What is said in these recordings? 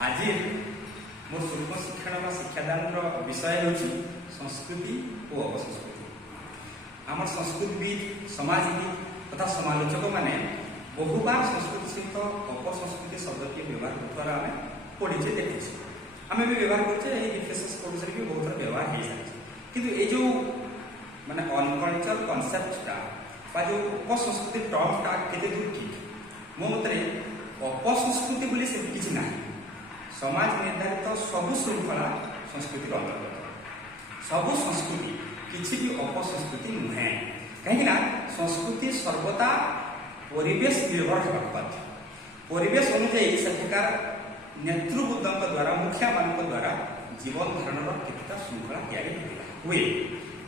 आज मोर सूक्ष्म शिक्षण व शिक्षादान विषय हूँ संस्कृति और अपसंस्कृति। आम संस्कृतिविद समाजविद तथा समालोचक मैंने बहुबार संस्कृति सहित अपसंस्कृति शब्द की व्यवहार होता आम पढ़ीचे देखीचे आम भी व्यवहार करते रिफ्रेशेस कोर्स भी बहुत थर व्यवहार हो सारी किंतु ये जो माने अनकल्चर कनसेप्टा जो अपसंस्कृति टर्मटा केते दूर ठीक मो मत अपसंस्कृति बोली से किसी ना समाज निर्धारित सबु श्रृंखला संस्कृति अंतर्गत सबु संस्कृति किसी भी अपसंस्कृति नुहे कहीं संस्कृति सर्वदा परिवेश निर्भर होगा बाध्य परिवेश अनुଯାयी सेठकार नेतृबृंद द्वारा मुखिया मान द्वारा जीवन धारण केतटा श्रृंखला हुए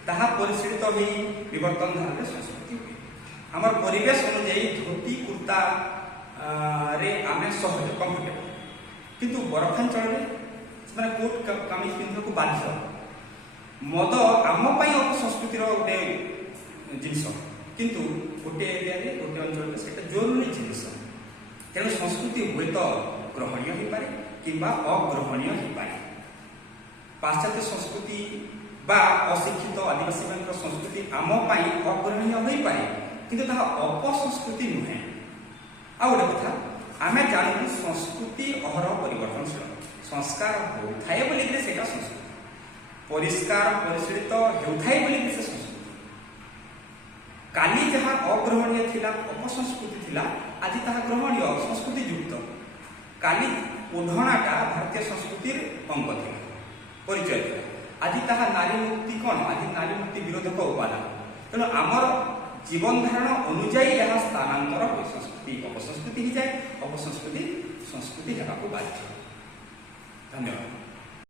ताहा परिशीलित हो विवर्तन धारण संस्कृति हुए आमर परिवेश अनुଯାयी धोती कुर्ता रे आमे सहज कंफर्टेबल किंतु बरफांचल में कोट कमीज पिंधा को बाध्य मद आम संस्कृतिर गोटे जिनस किंतु गोटे एरिया गोटे अंचल से जरूरी जिनस तेणु संस्कृति हुए तो ग्रहणीय हो पारे कि अग्रहणीय हो पारे पाश्चात्य संस्कृति बा अशिक्षित आदिवासी मान संस्कृति आम अग्रहणीय हो पारे किंतु अपसंस्कृति नुहे आ गोटे कथा आमे जानू संस्कृति अहरह परिवर्तनशील संस्कार होता बोलिक संस्कृति परिष्कार परिशीलित होता बोलिक से संस्कृति काली जहाँ अग्रहणीय थिला अपसंस्कृति थिला आज ताहा ग्रहणीय संस्कृति युक्त काली ओढ़णाटा भारतीय संस्कृतिर अंग थिला परिचय थिला आज ताहा नारी मुक्ति कौन आज नारी मुक्ति विरोधक उपादान तेणु आमर जीवन धारण अनुजाई यहाँ स्थानांतर संस्कृति अपसंस्कृति ही जाए अपसंस्कृति संस्कृति होगा बाध्य।